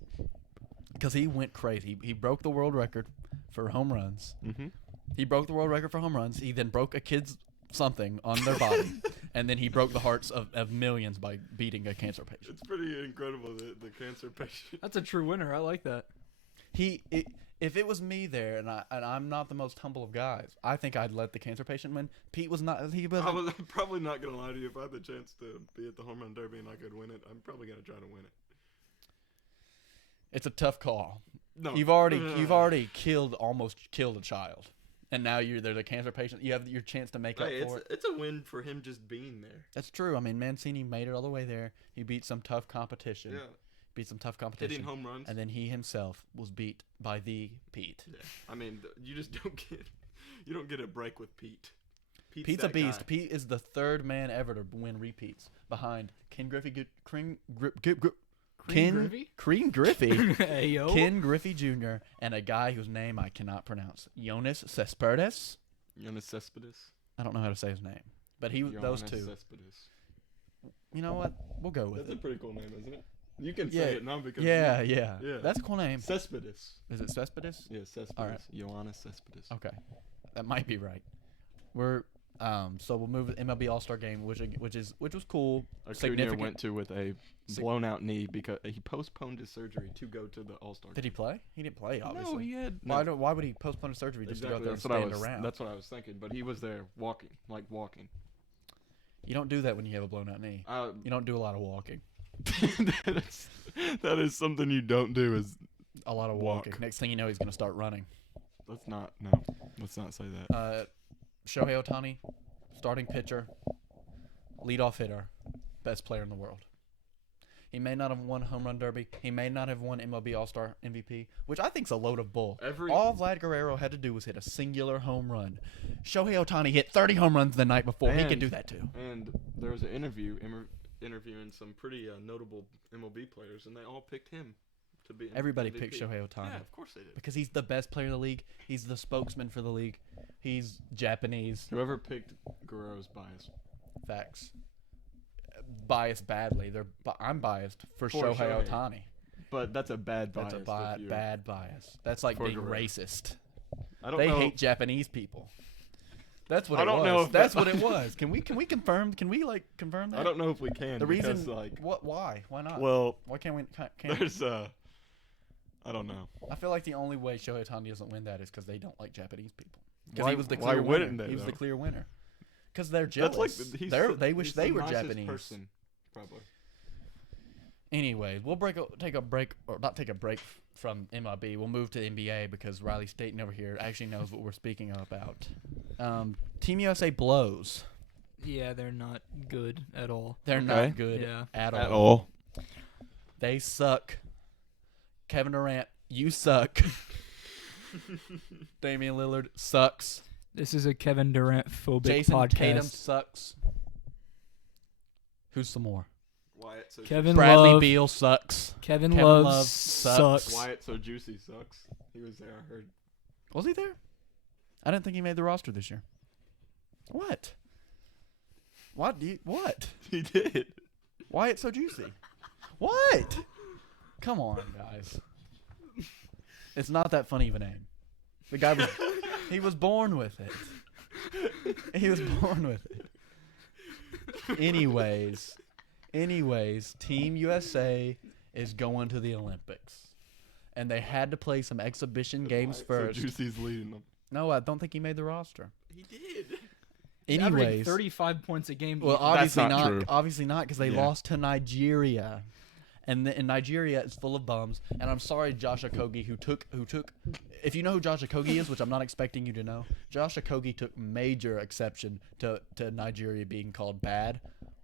he went crazy. He broke the world record for home runs. Mm-hmm. He broke the world record for home runs. He then broke a kid's something on their body, and then he broke the hearts of millions by beating a cancer patient. It's pretty incredible the cancer patient. That's a true winner. I like that. If it was me there, and I'm not the most humble of guys, I think I'd let the cancer patient win. Pete was not. He was. I'm probably not gonna lie to you. If I had the chance to be at the home run derby and I could win it, I'm probably gonna try to win it. It's a tough call. No, You've already almost killed a child, and now there's a cancer patient. You have your chance to make up Hey, for it. it's a win for him just being there. That's true. I mean, Mancini made it all the way there. He beat some tough competition. Yeah, Beat some tough competition. hitting home runs. And then he himself was beat by the Pete. Yeah, I mean, you just don't get a break with Pete. Pete's a that beast. guy. Pete is the 3rd man ever to win repeats behind Ken Griffey, Ken Griffey, Hey, yo. Ken Griffey Jr., and a guy whose name I cannot pronounce, Jonas Cespedes. Jonas Cespedes. I don't know how to say his name, but those two. Cespedes. You know what? We'll go with That's a it. pretty cool name, isn't it? You can Yeah, say it now because Yeah, Yeah. that's a cool name. Cespedes. Is it Cespedes? Yeah, Cespedes. All right. Johannes Cespedes. Okay, that might be right. We're So we'll move to MLB All-Star Game, which was cool. Acuna Significant. went to with a blown out knee because he postponed his surgery to go to the All-Star Game. Did he play? He didn't play, obviously. No, he had. Why would he postpone his surgery just to go out there and stand around? That's what I was thinking. But he was there walking. You don't do that when you have a blown out knee. You don't do a lot of walking. that is something you don't do. Is a lot of walking. Next thing you know, he's going to start running. Let's not say that. Shohei Ohtani, starting pitcher, leadoff hitter, best player in the world. He may not have won home run derby. He may not have won MLB All-Star MVP, which I think's a load of bull. All Vlad Guerrero had to do was hit a singular home run. Shohei Ohtani hit 30 home runs the night before. He can do that too. And there was an interviewing some pretty notable MLB players, and they all picked him to be Everybody MVP. picked Shohei Ohtani. Yeah, of course they did. Because he's the best player in the league. He's the spokesman for the league. He's Japanese. Whoever picked Guerrero's bias. Facts. Biased badly. I'm biased for Shohei Ohtani. But that's a bad bias. That's a bad bias. That's like being racist. They hate Japanese people. That's what I it don't was. know if That's what it was. Can we confirm? Can we confirm that? I don't know if we can. The reason, because, why not? Well, why can't we? There's I don't know. I feel like the only way Shohei Ohtani doesn't win that is because they don't like Japanese people. Why, he was the clear wouldn't winner. They? He was though? the clear winner. Because they're jealous. That's like they wish they were nicest Japanese. Person, probably. Anyways, we'll take a break from MLB. We'll move to NBA because Riley Staton over here actually knows what we're speaking about. Team USA blows. Yeah, they're not good at all. They're not good at all. They suck. Kevin Durant, you suck. Damian Lillard sucks. This is a Kevin Durant phobic Jason podcast. Tatum sucks. Who's some more? Wyatt so Kevin Bradley Love. Beal sucks. Kevin Love sucks. Wyatt so juicy sucks. He was there, I heard. Was he there? I didn't think he made the roster this year. What? What? He did. Wyatt so juicy. What? Come on, guys. It's not that funny of a name. The guy was he was born with it. He was born with it. Anyways, Team USA is going to the Olympics. And they had to play some exhibition games first. So Juicy's leading them. No, I don't think he made the roster. He did. He's averaging Anyways, 35 points a game. well, That's obviously not true. Obviously not, because they lost to Nigeria, and Nigeria is full of bums. And I'm sorry, Josh Okogie, who took. If you know who Josh Okogie is, which I'm not expecting you to know, Josh Okogie took major exception to Nigeria being called bad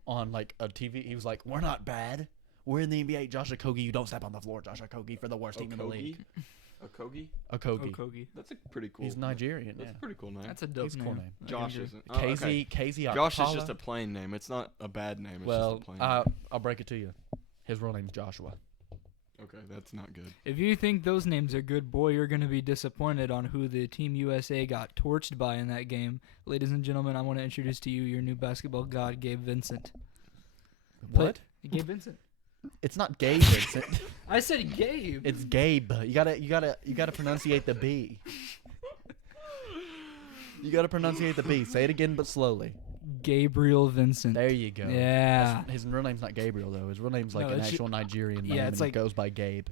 on like a TV. He was like, "We're not bad. We're in the NBA." Josh Okogie, you don't step on the floor, Josh Okogie, for the worst team in the league. Okogie? Okogie. That's a pretty cool. He's Nigerian. That's a pretty cool name. That's a dope He's a name. cool name. Josh isn't. KZ Josh is Akpala. just a plain name. It's not a bad name. It's Well, just a plain name. I'll break it to you. His real name's Joshua. Okay, that's not good. If you think those names are good, boy, you're going to be disappointed on who the Team USA got torched by in that game. Ladies and gentlemen, I want to introduce to you your new basketball god, Gabe Vincent. What? Gabe Vincent. It's not Gabe Vincent. I said Gabe. It's Gabe. You gotta pronunciate the B. You gotta pronunciate the B. Say it again, but slowly. Gabriel Vincent. There you go. Yeah. His real name's not Gabriel though. His real name's like an actual Nigerian name, it's and like, it goes by Gabe.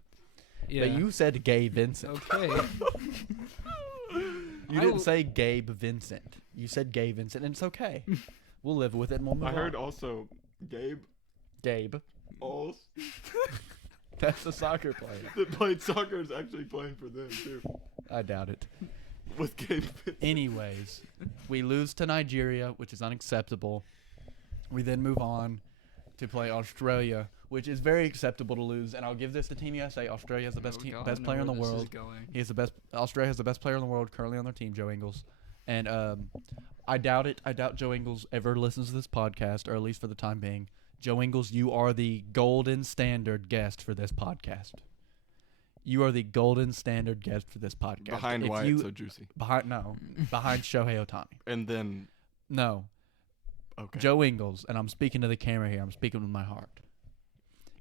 Yeah. But you said Gabe Vincent. Okay. You didn't say Gabe Vincent. You said Gabe Vincent, and it's okay. We'll live with it, and we'll move I heard on. also Gabe Gabe. Alls That's a soccer player. that played soccer is actually playing for them too. I doubt it. With Gabe. Anyways, we lose to Nigeria, which is unacceptable. We then move on to play Australia, which is very acceptable to lose. And I'll give this to Team USA. Australia has the best best player in the world. He has the best. Australia has the best player in the world currently on their team, Joe Ingles. And I doubt it. I doubt Joe Ingles ever listens to this podcast, or at least for the time being. Joe Ingles, you are the golden standard guest for this podcast. You are the golden standard guest for this podcast. Behind Wyatt so juicy. Behind Shohei Ohtani. And then No. okay. Joe Ingles, and I'm speaking to the camera here. I'm speaking with my heart.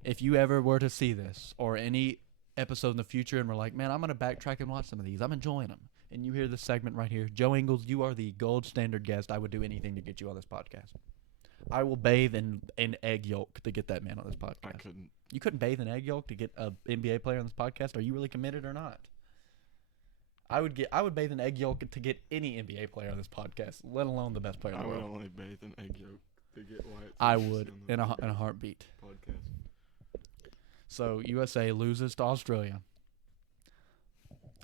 If you ever were to see this or any episode in the future and we're like, man, I'm going to backtrack and watch some of these. I'm enjoying them. and you hear this segment right here, Joe Ingles, you are the gold standard guest. I would do anything to get you on this podcast. I will bathe in egg yolk to get that man on this podcast. I couldn't. You couldn't bathe in egg yolk to get an NBA player on this podcast? Are you really committed or not? I would bathe in egg yolk to get any NBA player on this podcast, let alone the best player in I the would world. only bathe in egg yolk to get Wyatt. I Phillips would on the in a heartbeat. podcast. So USA loses to Australia.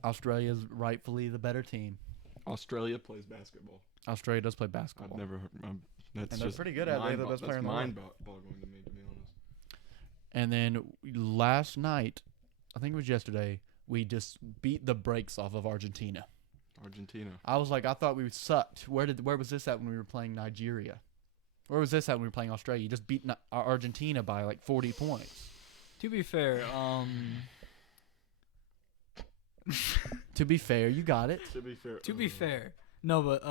Australia is rightfully the better team. Australia plays basketball. Australia does play I've basketball. never heard. That's And they're just pretty good at it. They're the best player in the world. mind-boggling to me, to be honest. And then last night, I think it was yesterday, we just beat the brakes off of Argentina. Argentina. I was like, I thought we sucked. Where was this at when we were playing Nigeria? Where was this at when we were playing Australia? You just beat Argentina by like 40 points. To be fair, To be fair, you got it. To be fair. no, but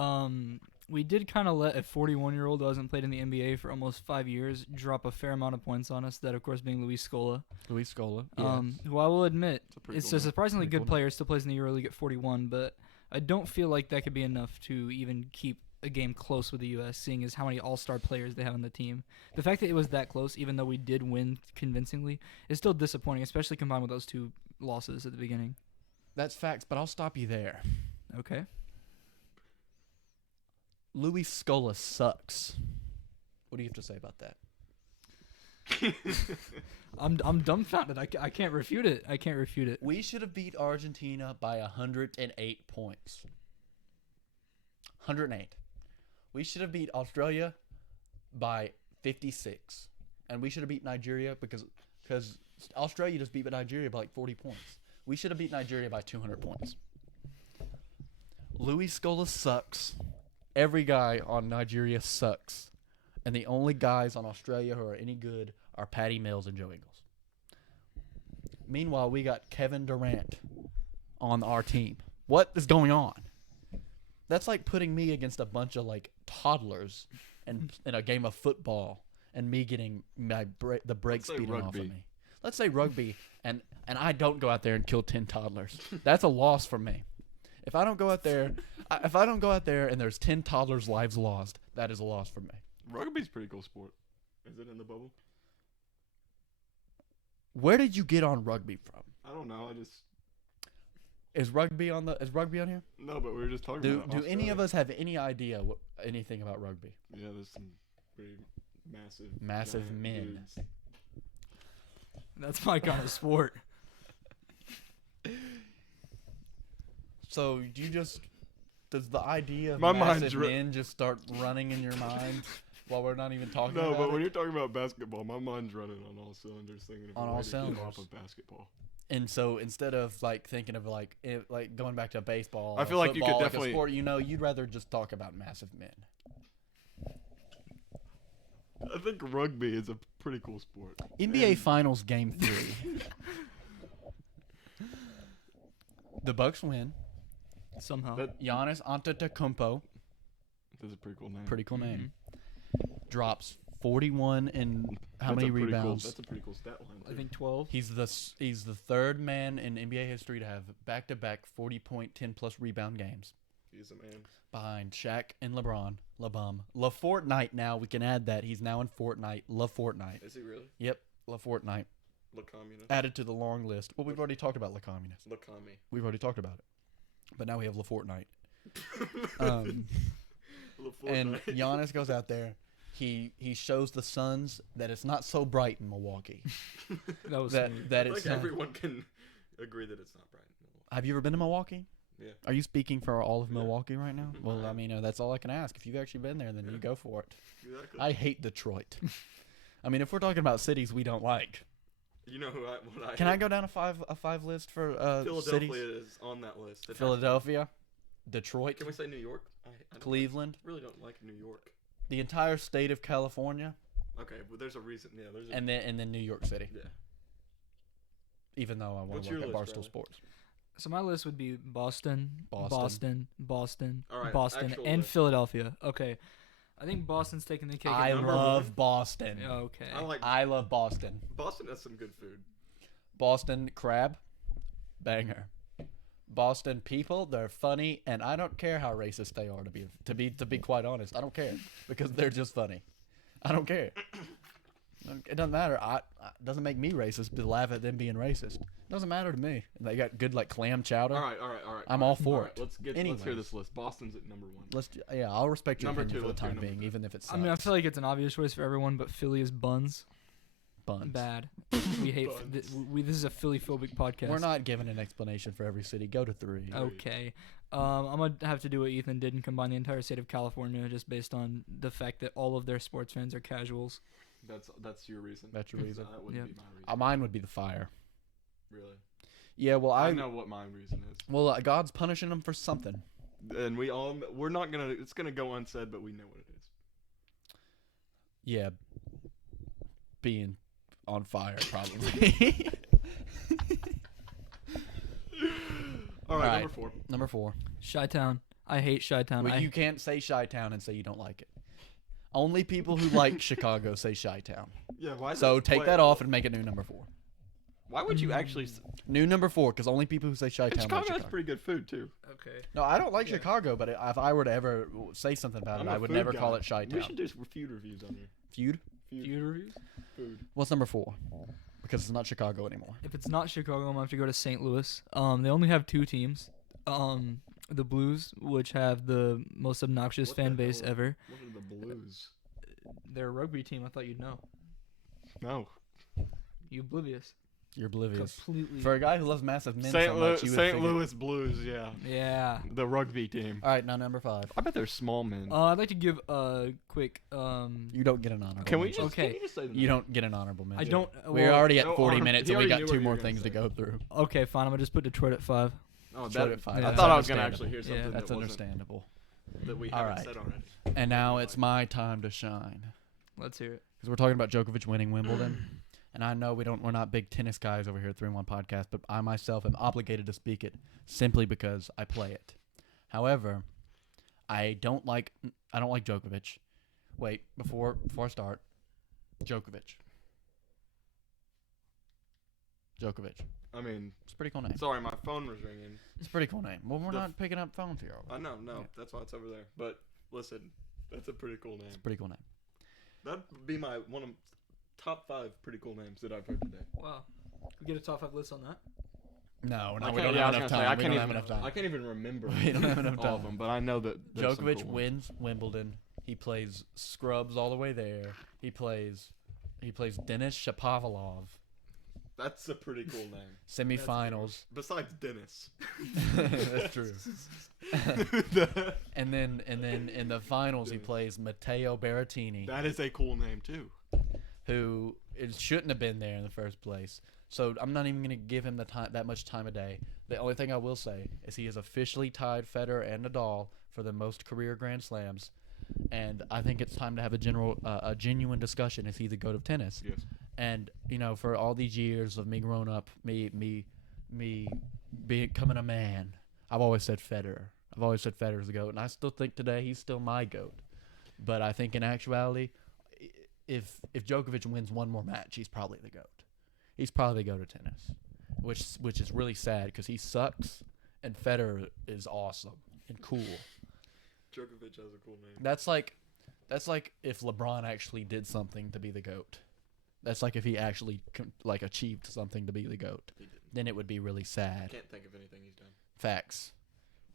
we did kind of let a 41-year-old who hasn't played in the NBA for almost 5 years drop a fair amount of points on us. That, of course, being Luis Scola. Luis Scola. Who I will admit pretty it's cool a name. surprisingly Pretty good cool player. Still plays in the EuroLeague at 41, but I don't feel like that could be enough to even keep a game close with the U.S., seeing as how many all-star players they have on the team. The fact that it was that close, even though we did win convincingly, is still disappointing, especially combined with those two losses at the beginning. That's facts, but I'll stop you there. Okay. Luis Scola sucks. What do you have to say about that? I'm dumbfounded. I can't refute it. I can't refute it. We should have beat Argentina by 108 points. 108. We should have beat Australia by 56. And we should have beat Nigeria because Australia just beat Nigeria by like 40 points. We should have beat Nigeria by 200 points. Luis Scola sucks. Every guy on Nigeria sucks. And the only guys on Australia who are any good are Patty Mills and Joe Ingles. Meanwhile, we got Kevin Durant on our team. What is going on? That's like putting me against a bunch of like toddlers and in a game of football and me getting the brakes Let's say beaten off of rugby. me. Let's say rugby and I don't go out there and kill 10 toddlers. That's a loss for me. If I don't go out there and there's 10 toddlers' lives lost, that is a loss for me. Rugby's a pretty cool sport. Is it in the bubble? Where did you get on rugby from? I don't know. Is rugby on here? No, but we were just talking Do about any of Australia. us have any idea anything about rugby? Yeah, there's some pretty Massive giant men. dudes. That's my kind of sport. So does the idea of My massive mind's men just start running in your mind while we're not even talking No, about but it? when you're talking about basketball, my mind's running on all cylinders, thinking of On a all way to get cylinders. off of basketball. And so instead of like thinking of like going back to baseball, I or feel like you could football, definitely- a sport, you'd rather just talk about massive men. I think rugby is a pretty cool sport. NBA And- Finals Game 3. The Bucks win. Somehow. That- Giannis Antetokounmpo, That's a pretty cool name. pretty cool name, drops 41 and how That's many a pretty rebounds? That's a pretty cool stat line. I too. think 12. He's the third man in NBA history to have back-to-back 40-point, 10-plus rebound games He's a man. behind Shaq and LeBron. LaFortnite now. We can add that. He's now in Fortnite. LaFortnite. Is he really? Yep, LaFortnite. La Communist. Added to the long list. Well, we've already talked about La Communist. La Commie. We've already talked about it. But now we have LaFortnite. Um, and Giannis goes out there. He shows the Suns that it's not so bright in Milwaukee. That was that smooth. that I it's think not. everyone can agree that it's not bright. Have you ever been to Milwaukee? Yeah. Are you speaking for all of Yeah. Milwaukee right now? Mhm. Well, I mean, that's all I can ask. If you've actually been there, then you go for it. Exactly. I hate Detroit. I mean, if we're talking about cities we don't like, You know what I can I go down a five list for Philadelphia cities? is on that list. It has to be. Philadelphia, Detroit, Can we say New York? I don't Cleveland, really don't like New York. the entire state of California, Okay, but there's a reason. Yeah, there's a and then New York City. yeah. Even though I want What's to work your at list, Barstool Riley? Sports. So my list would be Boston, Boston. Boston, All right, Boston, actual and list. Philadelphia. Okay. I think Boston's taking the cake. I number love one? Boston. Okay. I love Boston. Boston has some good food. Boston crab, banger. Boston people, they're funny, and I don't care how racist they are. To be quite honest, I don't care because they're just funny. I don't care. It doesn't matter. It doesn't make me racist to laugh at them being racist. It doesn't matter to me. And they got good like clam chowder. All right. I'm all for it. Let's hear this list. Boston's at number 1. I'll respect your Number opinion 2, for the let's hear time being, number 2. even if it's. I mean, I feel like it's an obvious choice for everyone, but Philly is buns. Buns. Bad. We hate. This is a Philly-phobic podcast. We're not giving an explanation for every city. Go to 3. Okay. I'm gonna have to do what Ethan did and combine the entire state of California, just based on the fact that all of their sports fans are casuals. That's your reason. That's your reason. That wouldn't be my reason. Mine would be the Fire. Really? Yeah. Well, I know what my reason is. Well, God's punishing them for something. And we're not gonna. It's gonna go unsaid, but we know what it is. Yeah. Being on fire, probably. All right, Number 4. Chi-Town. I hate Chi-Town. Well, you can't say Chi-Town and say you don't like it. Only people who like Chicago say Chi-Town. Yeah, why? So take that off and make it new number 4. Why would you actually? New number 4, because only people who say Chi-Town like Chicago Chicago. has pretty good food too. Okay. No, I don't like Chicago, but if I were to ever say something about I'm it, a I would food never guy. call it Chi-Town. We should do food reviews on here. Feud? Feud reviews? Food. What's number 4? Because it's not Chicago anymore. If it's not Chicago, I'm gonna have to go to St. Louis. They only have 2 teams. The Blues, which have the most obnoxious What the fan base hell? ever. What are the Blues? They're a rugby team. I thought you'd know. No. You oblivious. You're oblivious. Completely. For a guy who loves massive men so much, you would St. figure- Louis Blues, yeah. Yeah. The rugby team. All right, now number 5. I bet they're small men. I'd like to give a quick. You don't get an honorable Can we mention. just? Okay. Can you just say the You name? don't get an honorable I mention. don't. We're well, already at no, 40 honor- minutes, he and we already got knew 2 what you more were gonna things to say. go through. Okay, fine. I'm gonna just put Detroit at 5. Oh, Shut that, it fine. Yeah. I That's thought I was gonna understandable. actually hear something Yeah. That's that wasn't understandable. that we All haven't right. said already. And now it's my time to shine. Let's hear it. Because we're talking about Djokovic winning Wimbledon. And I know we're not big tennis guys over here at 3-1 Podcast, but I myself am obligated to speak it simply because I play it. However, I don't like Djokovic. Wait, before I start, Djokovic. I mean, It's a pretty cool name. sorry, my phone was ringing. It's a pretty cool name. Well, we're The- not picking up phones here. I know, no, Yeah. that's why it's over there. But listen, that's a pretty cool name. It's a pretty cool name. That'd be my one of top 5 pretty cool names that I've heard today. Wow. We get a top 5 list on that. No, I we can't- don't yeah, I have was enough gonna say, time. I We can't don't have even- enough time. I can't even remember We don't have enough all of time. them, but I know that there's some Djokovic cool ones. wins Wimbledon. He plays scrubs all the way there. He plays Denis Shapovalov. That's a pretty cool name. Semifinals. Besides Dennis. That's true. And then in the finals he plays Matteo Berrettini, That is a cool name too. who shouldn't have been there in the first place. So I'm not even going to give him that much time of day. The only thing I will say is he has officially tied Federer and Nadal for the most career Grand Slams, and I think it's time to have a genuine discussion. Is he the GOAT of tennis? Yes. And for all these years of me growing up, me becoming a man, I've always said Federer. I've always said Federer's the GOAT, and I still think today he's still my GOAT. But I think in actuality, if Djokovic wins one more match, he's probably the GOAT. He's probably the GOAT of tennis, which is really sad because he sucks, and Federer is awesome and cool. Djokovic has a cool name. That's like if LeBron actually did something to be the GOAT. That's like if he actually achieved something to be the GOAT. He didn't. Then it would be really sad. Can't think of anything he's done. Facts.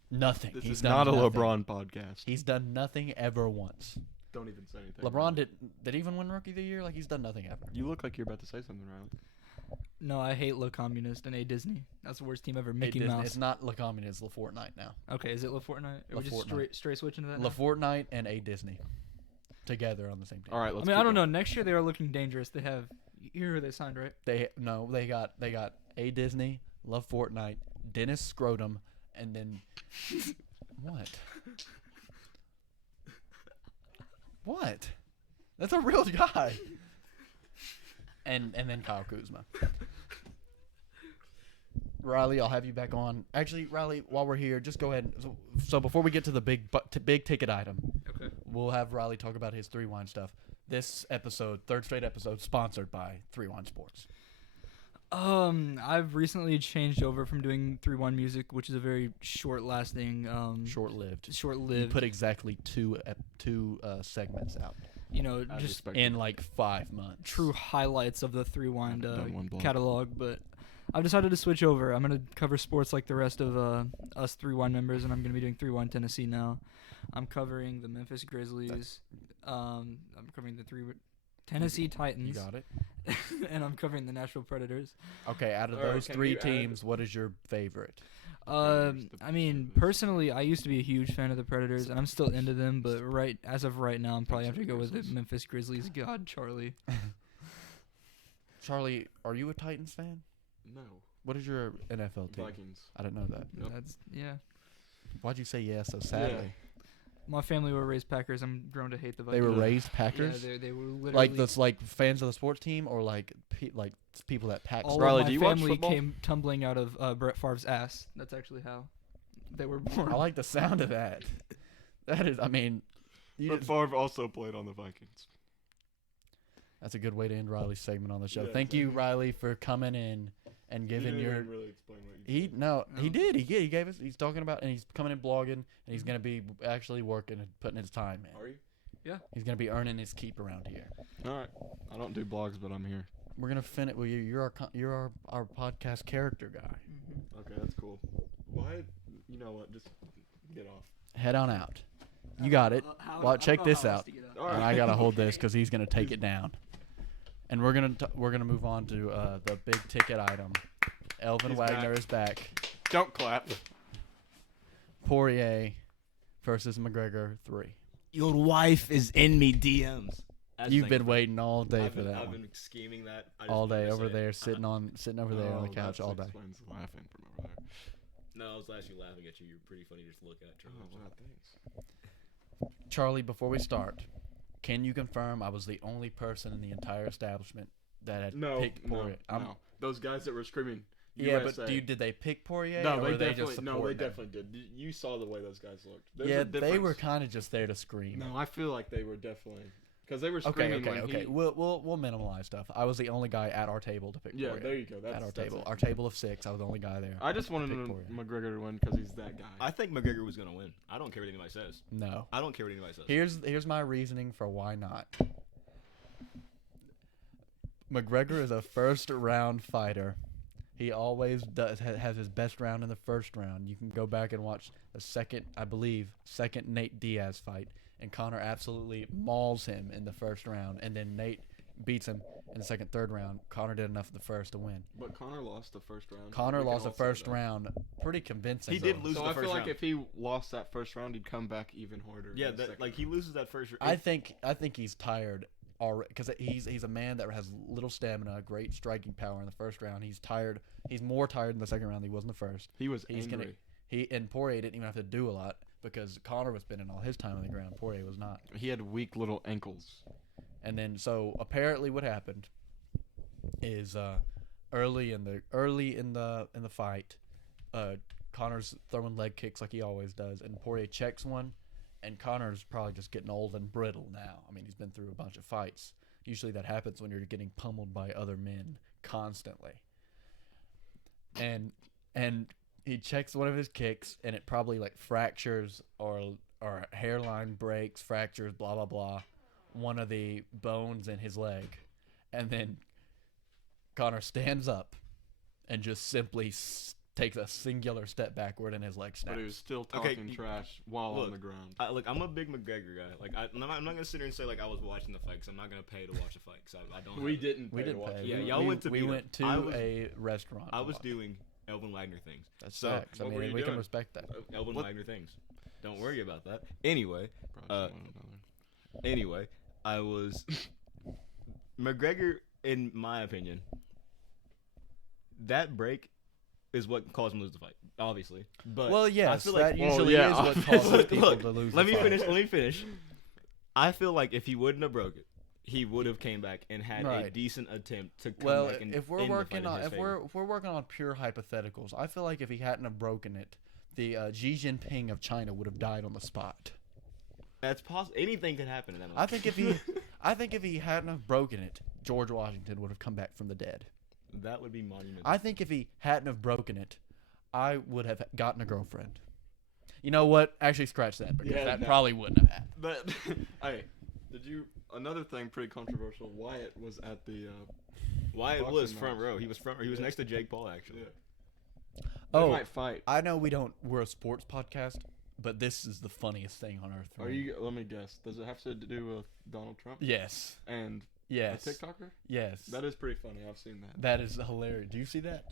Nothing. This He's is done not a nothing. LeBron podcast. He's done nothing ever once. Don't even say anything. LeBron did he even win Rookie of the Year? Like he's done nothing ever. You look like you're about to say something, Riley. No, I hate Le Communist and A Disney. That's the worst team ever. Hey, Mickey Disney- Mouse. It's not Le Communist, it's Le Fortnite now. Okay, is it Le Fortnite? Are we just LaFortnite. straight switching to that? Le now? Fortnite and A Disney together on the same team. All right, I let's. mean, keep I don't know. going. Next year they are looking dangerous. They have. You hear who they signed, right? They got A Disney, Love Fortnite, Dennis Scrotum, and then what? What? That's a real guy. And then Kyle Kuzma. Riley, I'll have you back on. Actually, Riley, while we're here, just go ahead. So before we get to the big ticket item, Okay. we'll have Riley talk about his Threewind stuff. This episode, third straight episode, sponsored by Threewind Sports. I've recently changed over from doing 3-1 music, which is a very short-lasting, Short-lived. short-lived. You put exactly two segments out As just expected. in like 5 months. true highlights of the Threewind Done one block. catalog. But I've decided to switch over. I'm gonna cover sports like the rest of us 3-1 members, and I'm gonna be doing 3-1 Tennessee now. I'm covering the Memphis Grizzlies. I'm covering the Tennessee Titans. You got it. And I'm covering the Nashville Predators. Okay, out of All right, those can 3 you add- teams, what is your favorite? I mean, personally, I used to be a huge fan of the Predators, and I'm still into them. But as of right now, I'm probably have to go with the Memphis Grizzlies. God, Charlie. Charlie, are you a Titans fan? No. What is your NFL team? Vikings. I didn't know that. Nope. Yeah. Why'd you say yes so sadly? My family were raised Packers. I'm grown to hate the They Vikings. were raised Packers? Yeah, they were literally Like this, like fans of the sports team, or like people that pack. all Riley, of do my you watch family football? came tumbling out of Brett Favre's ass. That's actually how they were born. I like the sound of that. That is, I mean, But Favre also played on the Vikings. that's a good way to end Riley's segment on the show. Yeah, Thank you, exactly. Riley, for coming in and giving you your. didn't even really explain what you He said. no, he No. did. He gave us. He's talking about, and he's coming in blogging, and he's gonna be actually working and putting his time in. Are you? He's gonna be earning his keep around here. All right. I don't do blogs, but I'm here. We're gonna finish. Well, you're our podcast character guy. Mhm. Okay, that's cool. Why? You know what? Just get off. Head on out. You got it. Well, check this out. All And I gotta hold this because he's gonna take it down. And we're gonna move on to the big ticket item. Elvin He's Wagner back. is back. Don't clap. Poirier versus McGregor 3. Your wife is in me DMs. You've been waiting all day I've for been, that I've one. been scheming that. I just All day never over said it. there, sitting over there on the couch all day. Explains the laughing from over there. No, I was actually laughing at you. You're pretty funny to just look at. Oh, wow, thanks. Charlie, before we start, can you confirm I was the only person in the entire establishment that had No, picked no, Poirier? no. Those guys that were screaming. Yeah, USA. but did they pick Poirier? No, or they they definitely. just No, they supporting him? definitely did. You saw the way those guys looked. There's Yeah, a they were difference. kind of just there to scream. No, I feel like they were definitely because they were Okay, screaming okay, when okay. he. We'll minimalize stuff. I was the only guy at our table to pick Yeah, Poirier. there you go. That's At our that's table. it. Our table of 6, I was the only guy there. I just wanted pick Poirier. McGregor to win because he's that guy. I think McGregor was gonna win. I don't care what anybody says. No. I don't care what anybody says. Here's my reasoning for why not. McGregor is a first round fighter. He always has his best round in the first round. You can go back and watch the second Nate Diaz fight, and Conor absolutely mauls him in the first round, and then Nate beats him in the second, third round. Conor did enough in the first to win. But Conor lost the first round. Conor We can lost the all say first that. round pretty convincing. He did lose So the I first feel like round. if he lost that first round, he'd come back even harder. Yeah, in the that, second like he loses that first. I think he's tired already because he's a man that has little stamina, great striking power in the first round. He's tired. He's more tired in the second round than he was in the first. He was He's angry. And Poirier didn't even have to do a lot because Conor was spending all his time on the ground. Poirier was not. He had weak little ankles. And then so apparently what happened is early in the fight, Conor's throwing leg kicks like he always does, and Poirier checks one, and Conor's probably just getting old and brittle now. I mean, he's been through a bunch of fights. Usually that happens when you're getting pummeled by other men constantly. And he checks one of his kicks, and it probably like fractures or hairline breaks, fractures, blah blah blah, one of the bones in his leg, and then Conor stands up and just simply takes a singular step backward, and his leg snaps. But he was still Okay, talking trash while look, on the ground. Look, I'm a big McGregor guy. Like, I'm not gonna sit here and say like I was watching the fight because I'm not gonna pay to watch a fight because I don't. We have- didn't. We pay to didn't watch pay. it. Yeah, we, y'all we, went to we beat went to I was- a restaurant. I to was watch. doing Elvin Wagner things. That's so, facts. I what were mean, you we can doing? respect that. Elvin What- Wagner things. Don't worry about that. Anyway, Probably one another. anyway, I was McGregor. In my opinion, that break is what caused him to lose the fight. Obviously, but Well, I yes, feel that like usually yeah, is what obviously. causes people Look, to lose. let the me fight. finish. Let me finish. I feel like if he wouldn't have broke it, he would have came back and had a Right. decent attempt to come Well, back and if we're end the working fight in on his favor. if we're working on pure hypotheticals, I feel like if he hadn't have broken it, the Xi Jinping of China would have died on the spot. That's possible. Anything could happen in that. I think if he hadn't have broken it, George Washington would have come back from the dead. That would be monumental. I think if he hadn't have broken it, I would have gotten a girlfriend. You know what? Actually, scratch that because that probably wouldn't have happened. But hey, another thing pretty controversial. Wyatt was at the. Wyatt was front match. row. He was front row. He was next to Jake Paul actually. Yeah. Oh, They might fight. I know we're a sports podcast, but this is the funniest thing on earth. Let me guess. Does it have to do with Donald Trump? Yes. And Yes. a TikToker? Yes. That is pretty funny. I've seen that. That is hilarious. Do you see that?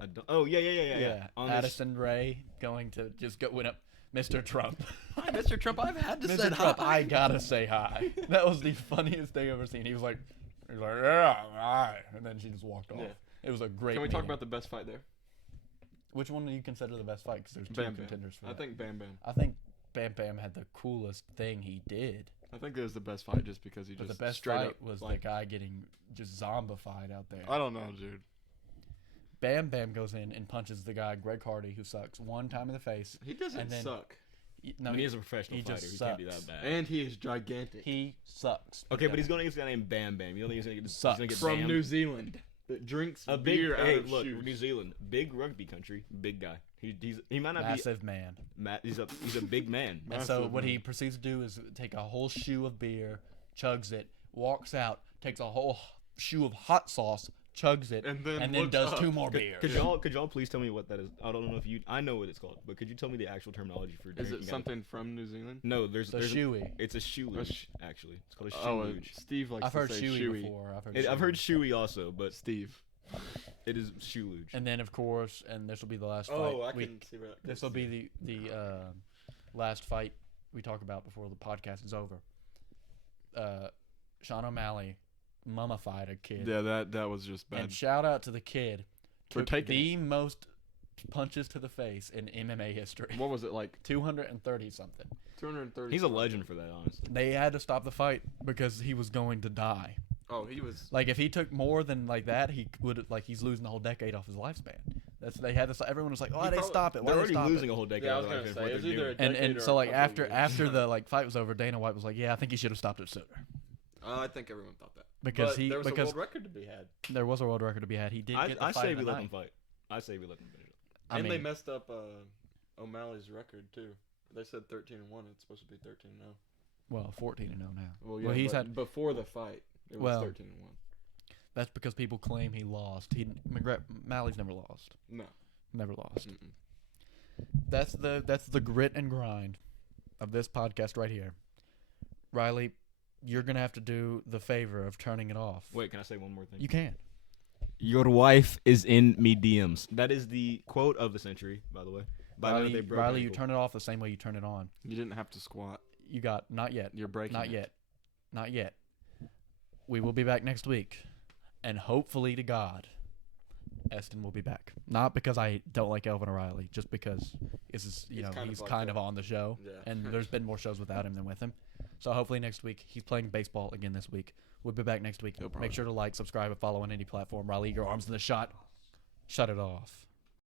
I don't, oh yeah. On this- Addison Ray going to just go win up Mr. Trump. Hi, Mr. Trump. I've had to say Mr. Trump, I gotta say hi. That was the funniest thing I've ever seen. He was like, yeah, hi. And then she just walked off. Yeah. It was a great Can we talk meeting. about the best fight there? Which one do you consider the best fight? Because there's two Bam Bam. contenders for I that. think Bam Bam. I think Bam Bam had the coolest thing he did. I think it was the best fight just because he But just the best straight fight up, was like, the guy getting just zombified out there. I don't know, dude. Bam Bam goes in and punches the guy, Greg Hardy, who sucks, one time in the face. He doesn't And then- suck. No, I mean, he is a professional he fighter. just He can't be that sucks. bad. And he is gigantic. he sucks. Okay, but he's going against a guy named Bam Bam. You don't think he's going to Sucks. get from Bam? New Zealand that drinks A big beer out hey, of look, shoes. New Zealand, big rugby country, big guy. He might not Massive man. be. He's a big man. And so Massive what he man. proceeds to do is take a whole shoe of beer, chugs it, walks out, takes a whole shoe of hot sauce, chugs it, And then and then looks does up. 2 more beers. Could y'all please tell me what that is? I don't know if you. I know what it's called, but could you tell me the actual terminology for Is drinking? it something from New Zealand? No, there's It's a shoey. It's a shoe A luge, actually. It's called a shoe Oh, luge. Steve likes I've to heard say shoey shoey. before. I've heard shoey also, but Steve. it is shoe luge. And then of course, and this will be the last fight. Oh, I we- can see that. This will be the last fight we talk about before the podcast is over. Sean O'Malley mummified a kid. Yeah, that was just bad. And shout out to the kid. For Took taking the most punches to the face in MMA history. What was it, like 230 something. 230? He's a legend for that, honestly. They had to stop the fight because he was going to die. Oh, he was. Like if he took more than like that, he would he's losing the whole decade off his lifespan. They had this. Everyone was like, "Why they stop it? Why They're they already stop losing it?" a whole decade. Yeah, I was of gonna life say, what it's they're either doing. And so like after the like fight was over, Dana White was like, "Yeah, I think he should have stopped it sooner." I think everyone thought that. Because But there was a because world record to be had. there was a world record to be had. He did get the I fight say of we the let them night. fight. I say we let them finish it. I And they mean, messed up O'Malley's record too. They said 13-1. It's supposed to be 13-0. well, 14-0 now. Well, Well, he's but had- before the fight. It was Well, 13-1. That's because people claim he lost. Malley's never lost. No. Never lost. Mm-mm. That's the grit and grind of this podcast right here. Riley, you're gonna have to do the favor of turning it off. Wait, can I say one more thing? You can. Your wife is in me DMs. That is the quote of the century, by the way. By the way, they broke Riley, you ankle. turn it off the same way you turn it on. You didn't have to squat. You got not yet. You're breaking Not it. yet. Not yet. We will be back next week. And hopefully to God, Eston will be back. Not because I don't like Elvin O'Reilly, just because he's kind of on the show. Yeah. And there's been more shows without him than with him. So hopefully next week, he's playing baseball again this week. We'll be back next week. He'll probably- Make sure to like, subscribe, and follow on any platform. Riley, your arms in the shot. Shut it off.